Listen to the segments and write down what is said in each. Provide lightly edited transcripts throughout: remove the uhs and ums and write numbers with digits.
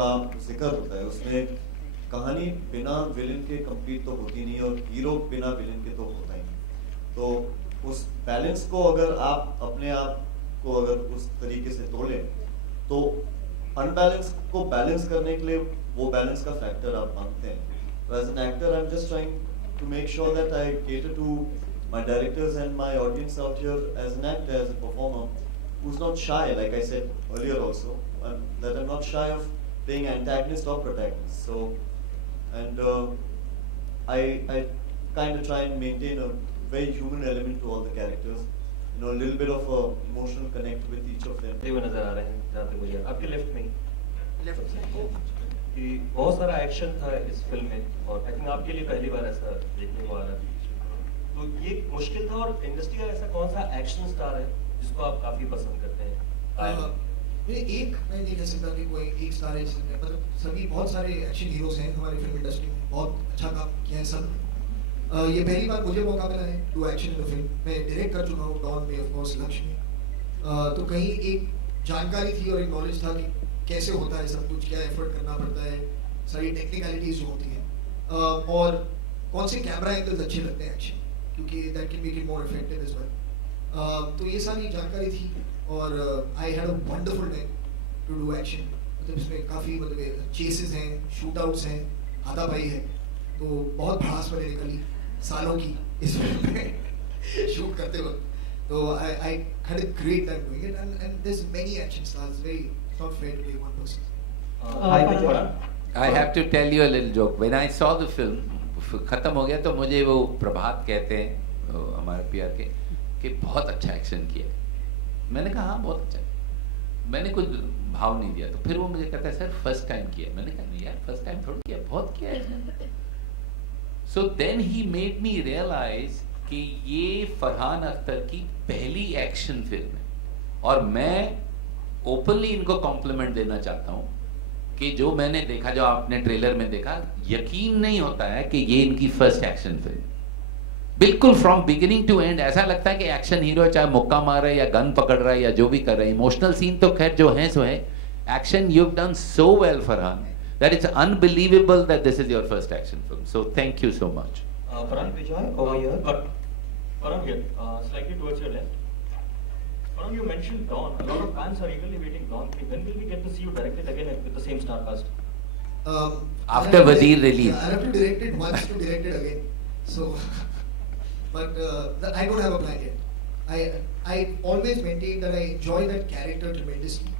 का जिक्र होता है, उसमें कहानी बिना विलन के कंप्लीट तो होती नहीं और हीरो बिना विलन के तो होता ही नहीं। तो उस बैलेंस को अगर आप अपने आप को अगर उस तरीके से तोड़ें तो अनबैलेंस को बैलेंस करने के लिए वो बैलेंस का फैक्टर आप मांगते हैं। As an actor I am just trying to make sure that I cater to my directors and my audience out here as an actor, as a performer, who's not shy, like I said earlier also, that I'm not shy of playing antagonist or protagonist. So, and I kind of try and maintain a very human element to all the characters. You know, a little bit of a emotional connect with each of them. वो नजर आ रहे हैं जहाँ तक मुझे आपके left में कि बहुत सारा एक्शन था इस फिल्म में और आई थिंक आपके लिए पहली बार ऐसा देखने को आ रहा है, तो ये मुश्किल था। और इंडस्ट्री का ऐसा कौन सा एक्शन स्टार है जिसको आप काफी पसंद करते हैं? मैं नहीं कह सकता कि कोई एक स्टार है जिसमें, मतलब सभी बहुत सारे एक्शन हीरोज हैं हमारी फिल्म इंडस्ट्री में, बहुत अच्छा काम किया है सब। ये पहली बार मुझे मौका मिला है टू एक्शन इन फिल्म। मैं डायरेक्ट कर चुका हूँ डॉन में, ऑफ कोर्स लक्ष्य में, तो कहीं एक जानकारी थी और एक नॉलेज था कि कैसे होता है सब कुछ, क्या एफर्ट करना पड़ता है, सारी टेक्निकलिटीज जो होती हैं, और कौन से कैमरा एंगल्स अच्छे लगते हैं एक्शन, क्योंकि that can make it more effective as well. तो ये सारी जानकारी थी और I had a wonderful time to do action. मतलब इसमें काफ़ी मतलब चेसेस हैं, शूट आउट्स हैं, हाथापाई है, तो बहुत भड़ास मैंने निकली सालों की इस फिल्म में शूट करते वक्त। तो I had a great time doing it, and there's many action stars. It's not fair to be one person. I have to tell you a little joke. When I saw the film, खत्म हो गया तो मुझे वो प्रभात कहते हैं हमारे PR के कि बहुत अच्छा एक्शन किया। मैंने कहा हाँ बहुत अच्छा। मैंने कुछ भाव नहीं दिया, तो फिर वो मुझे कहता है सर फर्स्ट टाइम किया। मैंने कहा नहीं यार फर्स्ट टाइम थोड़ा किया, बहुत किया है। So then he made me realize कि ये फरहान अख्तर की पहली एक्शन फिल्म है और मैं ओपनली इनको कॉम्प्लीमेंट देना चाहता हूँ कि जो मैंने देखा, जो आपने ट्रेलर में देखा, यकीन नहीं होता है कि ये इनकी फर्स्ट एक्शन फिल्म। बिल्कुल फ्रॉम बिगिनिंग टू एंड ऐसा लगता है कि एक्शन हीरो चाहे मुक्का मार रहा है या गन पकड़ रहा है या जो भी कर रहा है, इमोशनल सीन तो खैर जो है सो है। Action you have done so well Farhan that it's unbelievable that this is your first action film. So thank you so much. Farhan, over here. Farhan here, slightly towards your left. Farhan, you mentioned Dawn. A lot of fans are eagerly waiting Dawn 3. When will we get to see you directed again with the same star cast? After Wazir release. I have to direct it once to direct it again. So, but I don't have a plan yet. I always maintain that I enjoy that character tremendously.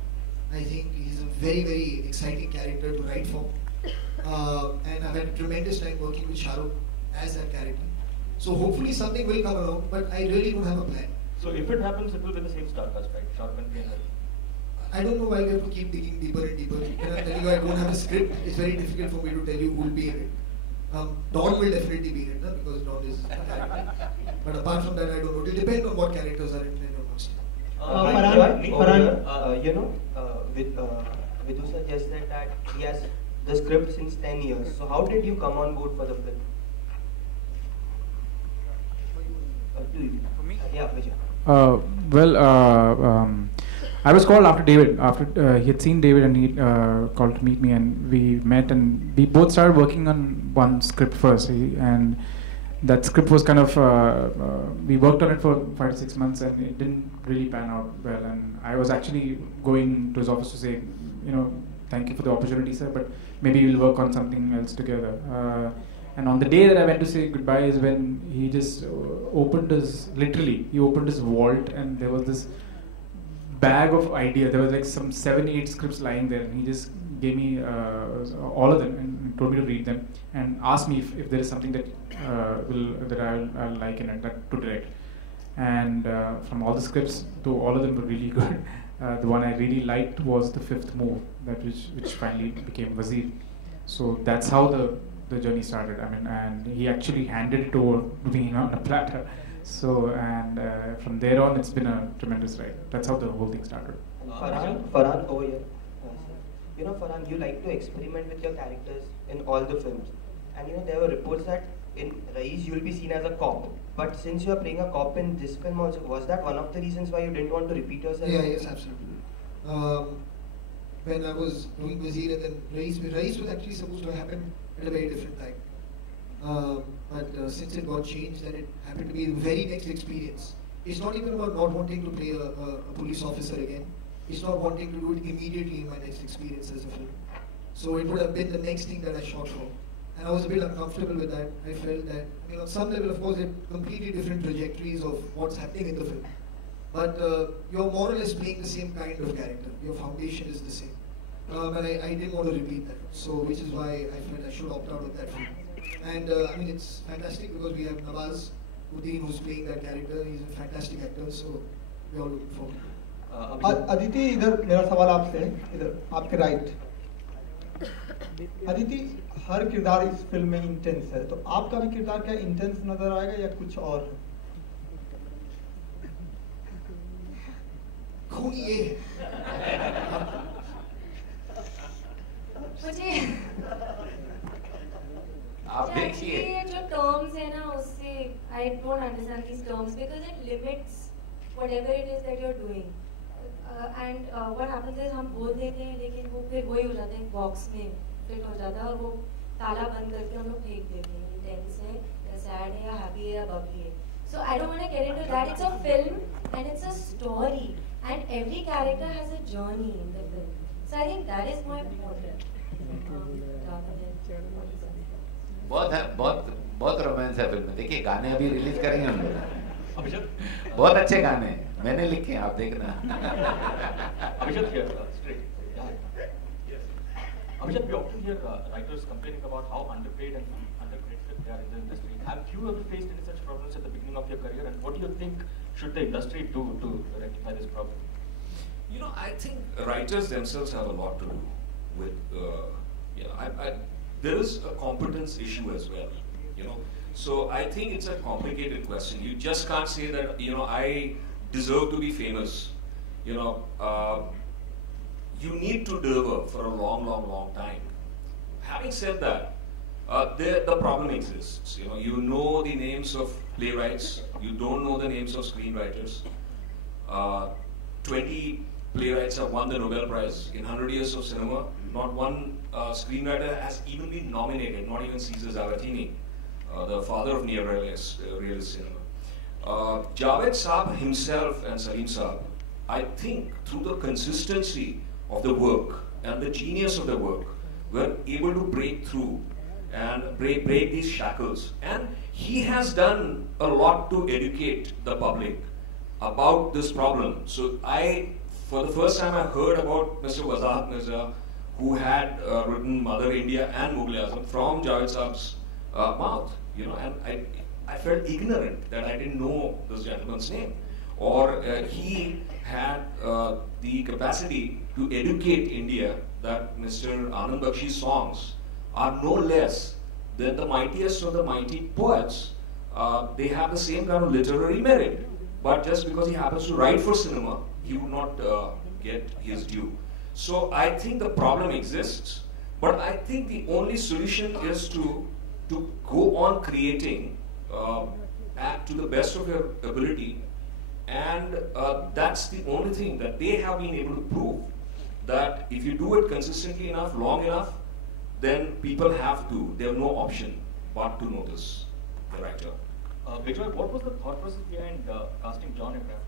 I think he's a very, very exciting character to write for. And I've had a tremendous time working with Shahrukh as that character. So hopefully something will come along, but I really don't have a plan. So if it happens, it will be the same star cast, right? Shahrukh and Nitin. I don't know why we have to keep digging deeper and deeper. When I'm telling you I don't have a script, it's very difficult for me to tell you who will be in it. Dawn will definitely be in it, because Dawn is a character. But apart from that, I don't know. It will depend on what characters are in it or not. Farhan, you know, Vidhu suggested that he has the script since 10 years. So how did you come on board for the film? To you. For me? Yeah, Vijay. Well, I was called after David. After he had seen David and he called to meet me, and we met, and we both started working on one script first. And that script was kind of we worked on it for 5 to 6 months, and it didn't really pan out well. And I was actually going to his office to say, you know, thank you for the opportunity, sir, but maybe we'll work on something else together. And on the day that I went to say goodbye is when he just opened his, literally, he opened his vault, and there was this bag of ideas. There was like some 7-8 scripts lying there, and he just gave me all of them and told me to read them and asked me if there is something that I'll like in it, that to direct. And from all the scripts, though all of them were really good, the one I really liked was The Fifth Move, which finally became Wazir. So that's how the journey started. I mean, and he actually handed it over to me on a platter. So, and from there on, it's been a tremendous ride. That's how the whole thing started. Farhan, over here. You know, Farhan, you like to experiment with your characters in all the films. And you know, there were reports that in Raees, you'll be seen as a cop. But since you are playing a cop in this film also, was that one of the reasons why you didn't want to repeat yourself? Yeah, yes, absolutely. when I was doing Wazir and then Rais was actually supposed to happen at a very different time. But since it got changed and it happened to be the very next experience, it's not even about not wanting to play a police officer again. It's not wanting to do it immediately in my next experience as a film. So it would have been the next thing that I shot for. And I was a bit uncomfortable with that. I felt that, on some level, of course, they're completely different trajectories of what's happening in the film. But you're more or less playing the same kind of character. Your foundation is the same. But I didn't want to repeat that. So, which is why I felt I should opt out of that film. And it's fantastic because we have Nawaz Uddin who's playing that character. He's a fantastic actor. So, we're all looking forward to it. Aditi, इधर मेरा सवाल आपसे है, इधर आपके right. Aditi, हर किरदार इस film में इंटेंस है, तो आपका भी किरदार क्या इंटेंस नजर आएगा या कुछ और? खून ये मुझे आप देखिए ये जो टर्म्स है ना उससे I don't understand these terms because it limits whatever it is that you're doing. And what happens is हम बोल देते हैं लेकिन वो फिर वही हो जाता है बॉक्स में फिट हो जाता है और वो ताला बंद करके हम लोग फेंक देते हैं इंटेंस है या सैड है या हैप्पी है या बबली है. So I don't want to get into that. It's a film and it's a story and every character has a journey in the film. So I think that is my point. बहुत romance है film में. देखिए गाने अभी release करेंगे हम लोग. बहुत अच्छे गाने हैं. मैंने लिखे आप देखना. Abhijit here, straight. Yes. Abhijit, we often hear writers complaining about how underpaid and undercredited they are in the industry. Have you ever faced any such problems at the beginning of your career, and what do you think should the industry do to rectify this problem? I think writers themselves have a lot to do with, there is a competence issue as well, So I think it's a complicated question. You just can't say that, I deserve to be famous. You need to deliver for a long, long, long time. Having said that, the problem exists. You know the names of playwrights. You don't know the names of screenwriters. 20 playwrights have won the Nobel Prize in 100 years of cinema. Not one screenwriter has even been nominated, not even Cesar Zavattini, the father of neo-realist cinema. Javed Saab himself and Salim Saab, I think through the consistency of the work and the genius of the work, were able to break through and break these shackles. And he has done a lot to educate the public about this problem. So for the first time I heard about Mr. Wazahat Mirza, who had written Mother India and Mughal-e-Azam from Javed Saab's mouth, and I felt ignorant that I didn't know this gentleman's name. Or he had the capacity to educate India that Mr. Anand Bakshi's songs are no less than the mightiest of the mighty poets. They have the same kind of literary merit, but just because he happens to write for cinema, he would not get his due. So I think the problem exists, but I think the only solution is to go on creating to the best of your ability, and that's the only thing that they have been able to prove, that if you do it consistently enough, long enough, then people they have no option but to notice the writer. Vijay, what was the thought process behind casting John Abraham?